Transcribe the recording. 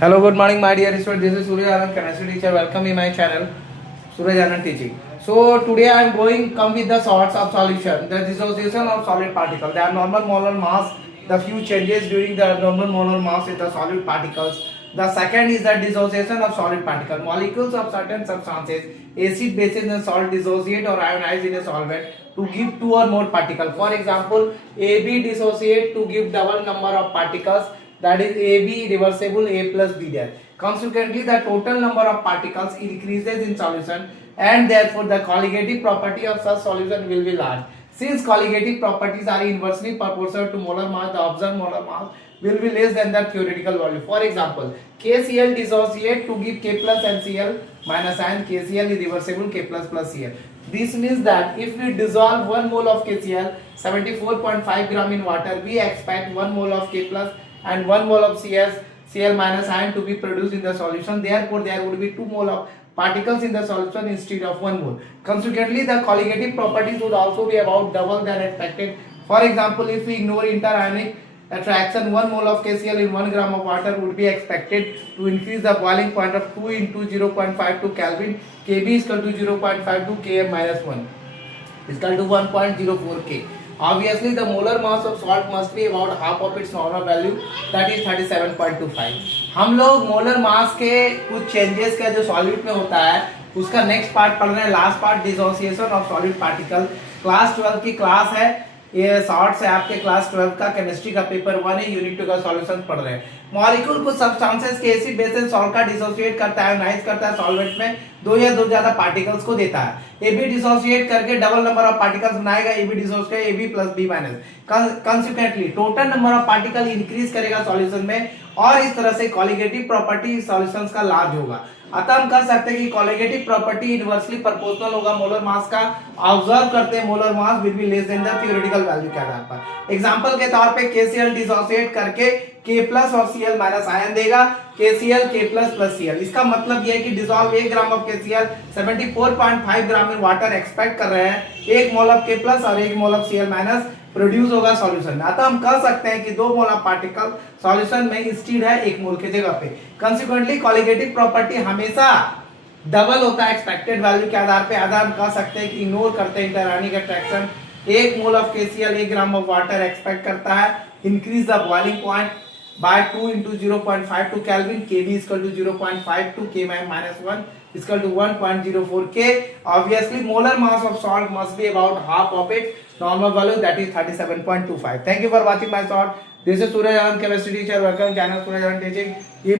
Hello, good morning, my dear students. This is Surya Anand, chemistry teacher. Welcome in my channel, Surya Anand Teaching. So today I am going come with the sorts of solution. The dissociation of solid particle. Their normal molar mass. The few changes during the normal molar mass in the solid particles. The second is the dissociation of solid particle. Molecules of certain substances, acid, bases, and salt dissociate or ionize in a solvent to give two or more particles. For example, AB dissociate to give double number of particles, that is AB reversible A plus B there. Consequently, the total number of particles increases in solution and therefore the colligative property of such solution will be large. Since colligative properties are inversely proportional to molar mass, the observed molar mass will be less than the theoretical value. For example, KCl dissociate to give K plus and Cl minus and KCl is reversible K plus plus Cl. This means that if we dissolve 1 mole of KCl 74.5 gram in water, we expect 1 mole of K plus and 1 mole of Cl minus ion to be produced in the solution. Therefore, there would be 2 mole of particles in the solution instead of 1 mole. Consequently, the colligative properties would also be about double than expected. For example, if we ignore interionic attraction, 1 mole of KCl in 1 gram of water would be expected to increase the boiling point of 2 into 0.52 Kelvin. Kb is equal to 0.52 Km minus 1 is equal to 1.04 K. Obviously, the molar mass of salt must be about half of its normal value, that is 37.25. हम लोग molar mass के कुछ changes का जो solute में होता है उसका नेक्स्ट पार्ट पढ़ रहे हैं. Last part dissociation of solid particle. Class 12 की क्लास है. ये शॉर्ट से आपके क्लास 12 का केमिस्ट्री का पेपर 1 है, यूनिट 2 का सॉल्यूशन पढ़ रहे हैं. मॉलिक्यूल कुछ सब्सटेंसेस के एसिड बेस सॉल्ट का डिसोसिएट करता है, आयोनाइज करता है सॉल्वेंट में, दो या दो ज्यादा पार्टिकल्स को देता है. एबी डिसोसिएट करके डबल नंबर ऑफ पार्टिकल्स बनाएगा, AB dissociate AB plus B minus. Consequently total number of particle increase करेगा सॉल्यूशन में और इस तरह से कॉलिगेटिव प्रॉपर्टी सॉल्यूशंस का लार्ज होगा. अतः हम कह सकते हैं कि कॉलिगेटिव प्रॉपर्टी इनवर्सली प्रोपोर्शनल होगा मोलर मास का. ऑब्जर्व करते हैं molar mass will be less than the theoretical value के आधार पर. एग्जांपल के तौर पे KCl डिसोसिएट करके K प्लस और Cl माइनस आयन देगा, KCl K plus plus Cl. इसका मतलब यह है कि dissolve 1 gram of KCl 74.5 gram in water expect कर रहे हैं, 1 मोल ऑफ K प्लस और 1 mole of Cl minus produce होगा सॉल्यूशन में. अतः हम कह सकते हैं कि 2 मोल ऑफ पार्टिकल सॉल्यूशन में इंस्टेड है 1 मोल के जगह पे. कंसिक्वेंटली कॉलिगेटिव प्रॉपर्टी हमेशा डबल होता है एक्सपेक्टेड वैल्यू के आधार पे. आधा हम कह सकते हैं कि इग्नोर करते हैं interionic attraction. 1 mole of KCl 1 gram of water expect करता है, increase the boiling point by 2 into 0.52 Kelvin. Kb is equal to 0.52 K minus 1 is equal to 1.04 K. Obviously, molar mass of salt must be about half of its normal value, that is 37.25. Thank you for watching my short. This is Surya Anand, chemistry teacher. Welcome channel Surya Anand Teaching.